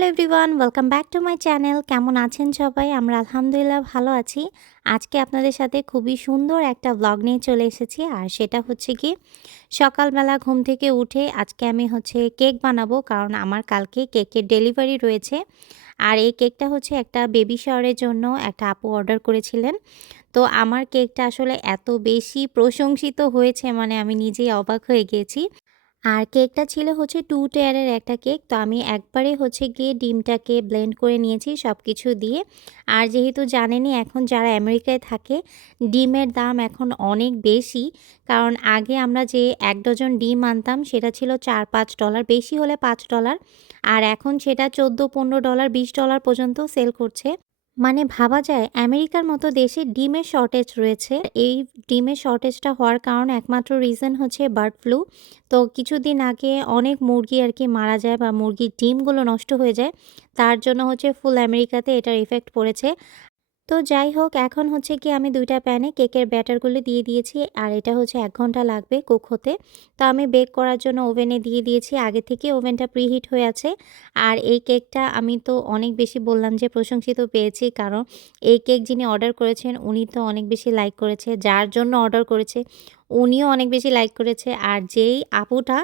Hello everyone, welcome back to my channel. কেমন আছেন সবাই? আমরা আলহামদুলিল্লাহ ভালো আছি। আজকে আপনাদের সাথে খুবই সুন্দর একটা ব্লগ নিয়ে চলে এসেছি, আর সেটা হচ্ছে কি, সকালবেলা ঘুম থেকে উঠে আজকে আমি হচ্ছে কেক বানাবো, কারণ আমার কালকে কেকের ডেলিভারি রয়েছে। আর এই কেকটা হচ্ছে একটা বেবি শাওয়ারের জন্য একটা আপু অর্ডার করেছিলেন। তো আমার কেকটা আসলে এত বেশি প্রশংসিত হয়েছে মানে আমি নিজেই অবাক হয়ে গিয়েছি আর কেকটা ছিল হচ্ছে টু টেয়ারের একটা কেক। তো আমি একবারে হচ্ছে গিয়ে ডিমটাকে ব্লেন্ড করে নিয়েছি সব কিছু দিয়ে। আর যেহেতু জানেনই এখন যারা আমেরিকায় থাকে, ডিমের দাম এখন অনেক বেশি। কারণ আগে আমরা যে এক ডজন ডিম আনতাম, সেটা ছিল চার পাঁচ ডলার বেশি হলে পাঁচ ডলার আর এখন সেটা চোদ্দ, পনেরো ডলার বিশ ডলার পর্যন্ত সেল করছে। মানে ভাবা যায় আমেরিকার মতো দেশে ডিমের শর্টেজ রয়েছে। এই ডিমের শর্টেজটা হওয়ার কারণ একমাত্র রিজন হচ্ছে বার্ড ফ্লু তো কিছুদিন আগে অনেক মুরগি আর কি মারা যায় বা মুরগির ডিমগুলো নষ্ট হয়ে যায়। তার জন্য হচ্ছে ফুল আমেরিকাতে এটার ইফেক্ট পড়েছে। তো যাই হোক, এখন হচ্ছে কি আমি দুইটা প্যানে কেকের ব্যাটারগুলো দিয়ে দিয়েছি, আর এটা হচ্ছে এক ঘণ্টা লাগবে কুক হতে। তো আমি বেক করার জন্য ওভেনে দিয়ে দিয়েছি, আগে থেকে ওভেনটা প্রিহিট হয়ে আছে। আর এই কেকটা আমি তো অনেক বেশি বললাম যে প্রশংসিত পেয়েছি, কারণ এই কেক যিনি অর্ডার করেছেন, উনি তো অনেক বেশি লাইক করেছে, যার জন্য অর্ডার করেছে, উনিও অনেক বেশি লাইক করেছে। আর যেই আপুটা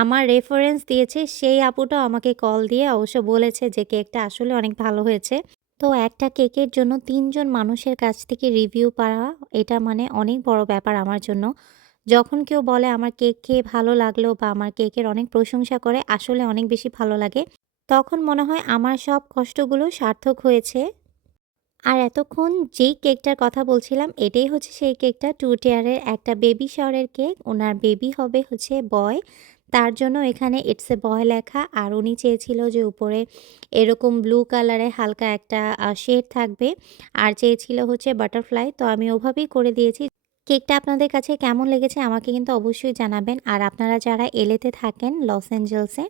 আমার রেফারেন্স দিয়েছে, সেই আপুটাও আমাকে কল দিয়ে অবশ্য বলেছে যে কেকটা আসলে অনেক ভালো হয়েছে। তো একটা কেকের জন্য তিনজন মানুষের কাছ থেকে রিভিউ পাওয়া, এটা মানে অনেক বড় ব্যাপার আমার জন্য। যখন কেউ বলে আমার কেক খেয়ে ভালো লাগল বা আমার কেকের অনেক প্রশংসা করে, আসলে অনেক বেশি ভালো লাগে, তখন মনে হয় আমার সব কষ্টগুলো সার্থক হয়েছে। আর এতক্ষণ যেই কেকটার কথা বলছিলাম, এটাই হচ্ছে সেই কেকটা। টু টিয়ারের একটা বেবি শাওয়ারের কেক, ওনার বেবি হবে হচ্ছে বয়। তার জন্য এখানে ইটস এ বয় লেখা, আর উনি চেয়েছিল যে উপরে এরকম ব্লু কালারে হালকা একটা শেড থাকবে, আর চেয়েছিল হচ্ছে বাটারফ্লাই তো আমি ওভাবেই করে দিয়েছি। কেকটা আপনাদের কাছে কেমন লেগেছে আমাকে কিন্তু অবশ্যই জানাবেন, আর আপনারা যারা এলেতে থাকেন লস অ্যাঞ্জেলসে,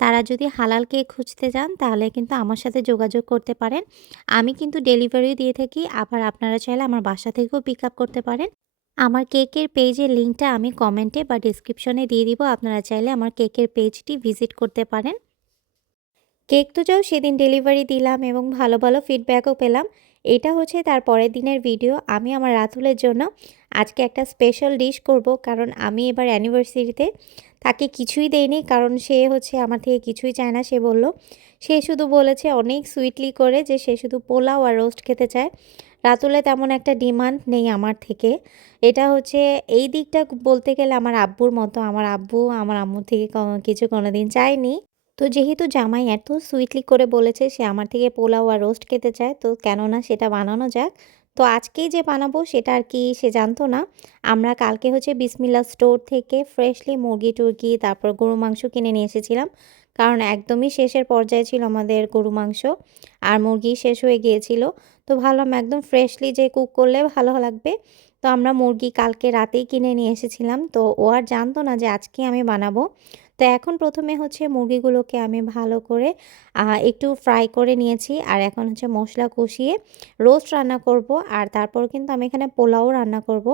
তারা যদি হালাল কেক খুঁজতে যান, তাহলে কিন্তু আমার সাথে যোগাযোগ করতে পারেন। আমি কিন্তু ডেলিভারিও দিয়ে থাকি, আবার আপনারা চাইলে আমার বাসা থেকেও পিক আপ করতে পারেন। আমার কেকের পেজের লিঙ্কটা আমি কমেন্টে বা ডিসক্রিপশনে দিয়ে দিব। আপনারা চাইলে আমার কেকের পেজটি ভিজিট করতে পারেন। কেক তো যাও, সেদিন ডেলিভারি দিলাম এবং ভালো ভালো ফিডব্যাকও পেলাম। এটা হচ্ছে তার পরের দিনের ভিডিও। আমি আমার রাতুলের জন্য আজকে একটা স্পেশাল ডিশ করব কারণ আমি এবার অ্যানিভার্সারিতে তাকে কিছুই দেয়নি, কারণ সে হচ্ছে আমার থেকে কিছুই চায় না, সে বলল। সে শুধু বলেছে অনেক সুইটলি করে যে সে শুধু পোলাও আর রোস্ট খেতে চায়। রাতুলে তেমন একটা ডিমান্ড নেই আমার থেকে। এটা হচ্ছে এই দিকটা বলতে গেলে আমার আব্বুর মতো। আমার আব্বু আমার আম্মুর থেকে কিছু কোনো দিন চায়নি। তো যেহেতু জামাই এত সুইটলি করে বলেছে সে আমার থেকে পোলাও আর রোস্ট খেতে চায়, তো কেননা সেটা বানানো যাক। তো আজকেই যে বানাবো সেটা আর কি সে জানতো না। আমরা কালকে হচ্ছে বিসমিল্লা স্টোর থেকে ফ্রেশলি মুরগি টুরগি, তারপর গরু মাংস কিনে নিয়ে এসেছিলাম। কারণ একদমই শেষের পর্যায়ে ছিল আমাদের গরু মাংস আর মুরগি শেষ হয়ে গিয়েছিল। তো ভাবলাম একদম ফ্রেশলি যে কুক করলে ভালো লাগবে। তো আমরা মুরগি কালকে রাতেই কিনে নিয়ে এসেছিলাম। তো ও আর জানতো না যে আজকে আমি বানাবো। তো এখন প্রথমে হচ্ছে মুরগিগুলোকে আমি ভালো করে একটু ফ্রাই করে নিয়েছি। আর এখন হচ্ছে মশলা কষিয়ে রোস্ট রান্না করব। আর তারপর কিন্তু আমি এখানে পোলাও রান্না করব।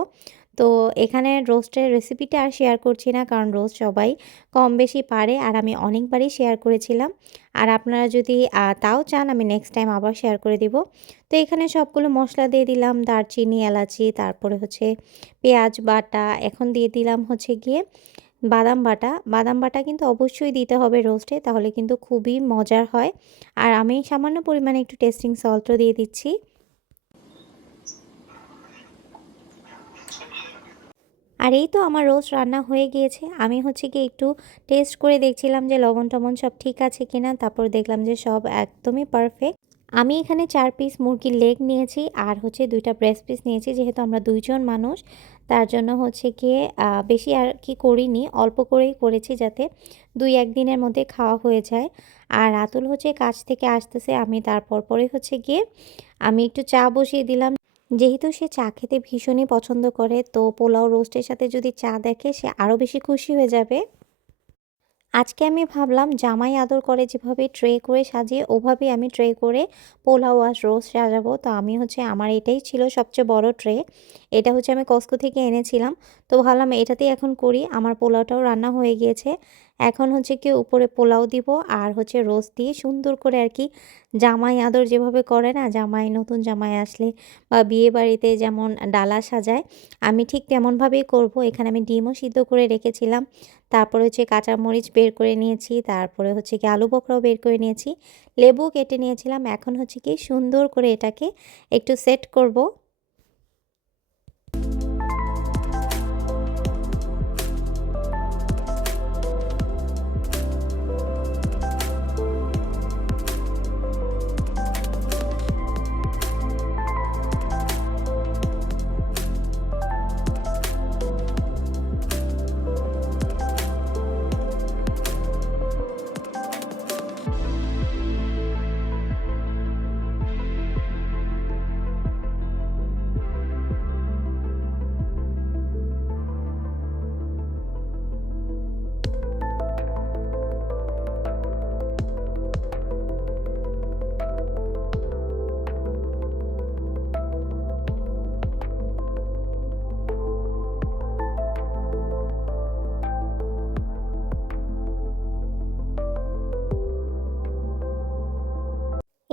তো এখানে রোস্টের রেসিপিটা আর শেয়ার করছি না, কারণ রোস্ট সবাই কম বেশি পারে। আর আমি অনেকবারই শেয়ার করেছিলাম। আর আপনারা যদি তাও চান, আমি নেক্সট টাইম আবার শেয়ার করে দিব। তো এখানে সবগুলো মশলা দিয়ে দিলাম। দারচিনি, এলাচি, তারপরে হচ্ছে পেঁয়াজ বাটা, এখন দিয়ে দিলাম হচ্ছে গিয়ে বাদাম বাটা। বাদাম বাটা কিন্তু অবশ্যই দিতে হবে রোস্টে তাহলে কিন্তু খুবই মজার হয়। আর আমি সামান্য পরিমাণে একটু টেস্টিং সল্টও দিয়ে দিচ্ছি। আর এই তো আমার রোস্ট রান্না হয়ে গিয়েছে। আমি হচ্ছে কি একটু টেস্ট করে দেখছিলাম যে লবণ টবণ সব ঠিক আছে কিনা, তারপর দেখলাম যে সব একদমই পারফেক্ট আমি এখানে চার পিস মুরগির লেগ নিয়েছি আর হচ্ছে দুইটা ব্রেস্ট পিস নিয়েছি। যেহেতু আমরা দুইজন মানুষ, তার জন্য হচ্ছে গিয়ে বেশি আর কি করিনি, অল্প করেই করেছি যাতে দুই একদিনের মধ্যে খাওয়া হয়ে যায়। আর রাতুল হচ্ছে কাজ থেকে আসতেছে, আমি তারপর পরে হচ্ছে গিয়ে আমি একটু চা বসিয়ে দিলাম। যেহেতু সে চা খেতে ভীষণই পছন্দ করে, তো পোলাও রোস্টের সাথে যদি চা দেখে, সে আরও বেশি খুশি হয়ে যাবে। আজকে আমি ভাবলাম জামাই আদর করে যেভাবে ট্রে করে সাজিয়ে, ওভাবেই আমি ট্রে করে পোলাও আর রোজ সাজাবো। তো আমি হচ্ছে, আমার এটাই ছিল সবচেয়ে বড় ট্রে এটা হচ্ছে আমি কস্কো থেকে এনেছিলাম। তো ভাবলাম এটাতেই এখন করি। আমার পোলাওটাও রান্না হয়ে গিয়েছে। এখন হচ্ছে কি উপরে পোলাও দিব, আর হচ্ছে রোস্ট দিয়ে সুন্দর করে আর কি জামাই আদর যেভাবে করে না, জামাই, নতুন জামাই আসলে বা বিয়ে বাড়িতে যেমন ডালা সাজায়, আমি ঠিক তেমনভাবেই করব। এখানে আমি ডিমও সিদ্ধ করে রেখেছিলাম, তারপরে হচ্ছে কাঁচামরিচ বের করে নিয়েছি, তারপরে হচ্ছে কি আলু বকরাও বের করে নিয়েছি লেবু কেটে নিয়েছিলাম। এখন হচ্ছে কি সুন্দর করে এটাকে একটু সেট করব।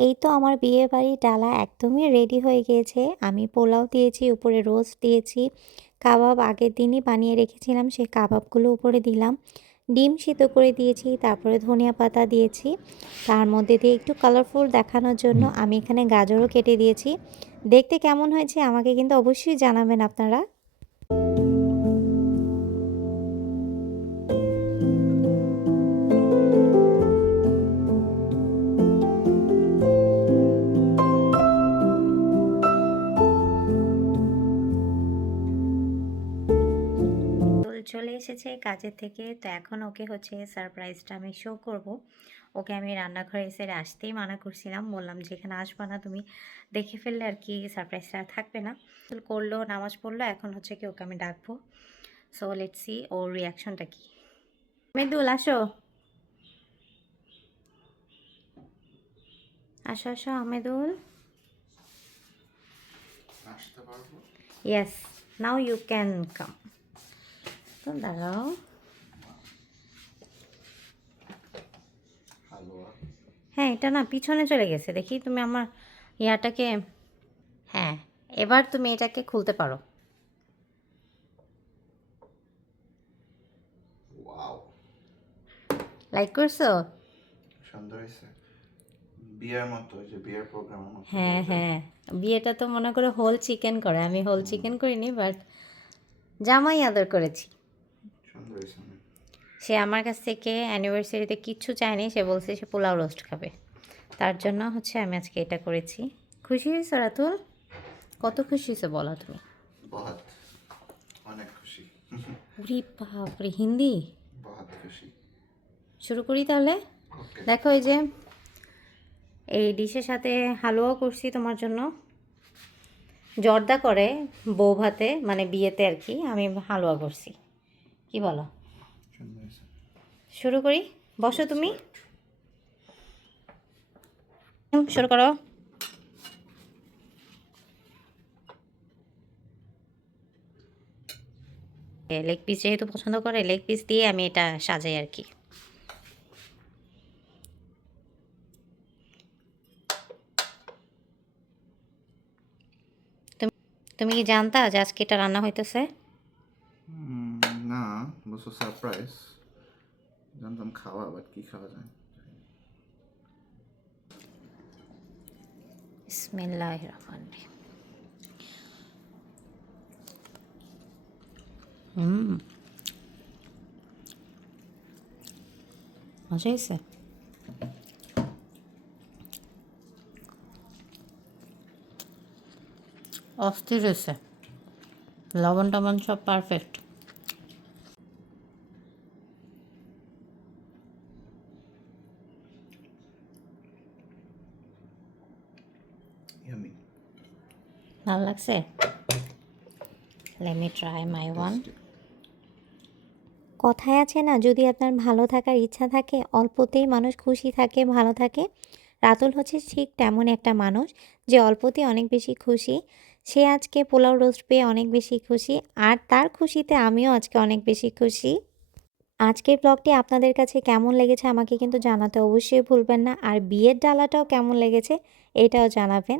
এই তো আমার বিয়ে বাড়ির ডালা একদমই রেডি হয়ে গিয়েছে। আমি পোলাও দিয়েছি, উপরে রোস্ট দিয়েছি, কাবাব আগের দিনই বানিয়ে রেখেছিলাম সেই কাবাবগুলো উপরে দিলাম। ডিম সিদ্ধ করে দিয়েছি, তারপরে ধনিয়া পাতা দিয়েছি। তার মধ্যে দিয়ে একটু কালারফুল দেখানোর জন্য আমি এখানে গাজরও কেটে দিয়েছি। দেখতে কেমন হয়েছে আমাকে কিন্তু অবশ্যই জানাবেন আপনারা। কাজের থেকে তো এখন ওকে হচ্ছে সারপ্রাইজটা আমি শো করব। ওকে আমি রান্নাঘরে এসে আসতেই মানা করছিলাম। বললাম যে এখানে আসবা না তুমি দেখে ফেললে আর কি সারপ্রাইজটা থাকবে না। করল নামাজ পড়ল এখন হচ্ছে কি ওকে আমি ডাকবো। সো লেট সি ওর রিয়াকশনটা কি। মেদুল আসো। আসো আসো আমেদুল নাও ইউ ক্যান কাম তো দাঁড়াও হ্যাঁ এটা না পিছনে চলে গেছে। দেখি তুমি আমার ইয়াটাকে হ্যাঁ এবার তুমি এটাকে খুলতে পারো। লাইক করছ? সুন্দর হয়েছে। বিয়ের মতো যে বিয়ের প্রোগ্রামের মতো হ্যাঁ হ্যাঁ। বিয়েটা তো মনে করে হোল চিকেন করে। আমি হোল চিকেন করিনি বাট জামাই আদর করেছি? সে আমার কাছ থেকে অ্যানিভার্সারিতে কিচ্ছু চায়নি সে বলছে সে পোলাও রোস্ট খাবে। তার জন্য হচ্ছে আমি আজকে এটা করেছি। খুশি হয়েছো রাতুল? কত খুশি হয়েছে বলো তুমি? অনেক খুশি। বাপরে হিন্দি? খুশি। শুরু করি তাহলে? দেখো এই যে এই ডিশের সাথে হালুয়াও করছি তোমার জন্য। জর্দা করে বউ ভাতে মানে বিয়েতে আর কি আমি হালুয়া করছি। কি বলো? শুরু করি? বসো তুমি। শুরু করো। লেগ পিস যেহেতু পছন্দ করে লেগ পিস দিয়ে আমি এটা সাজাই আর কি। তুমি তুমি কি জানতা যে আজকে এটা রান্না হইতেছে? বলছো সারপ্রাইজ জানতাম খাওয়া বাট কি খাওয়া যায় বিসমিল্লাহ রহমান হুম মজা হয়েছে অস্থির হয়েছে লবণ টবণ সব পারফেক্ট ভালো লাগছে let me try my one কথায় আছে না যদি আপনার ভালো থাকার ইচ্ছা থাকে অল্পতেই মানুষ খুশি থাকে ভালো থাকে। রাতুল হচ্ছে ঠিক তেমন একটা মানুষ যে অল্পতেই অনেক বেশি খুশি। সে আজকে পোলাও রোস্ট পেয়ে অনেক বেশি খুশি আর তার খুশিতে আমিও আজকে অনেক বেশি খুশি। আজকের ব্লগটি আপনাদের কাছে কেমন লেগেছে আমাকে কিন্তু জানাতে অবশ্যই ভুলবেন না আর বিয়ের ডালাটাও কেমন লেগেছে এটাও জানাবেন।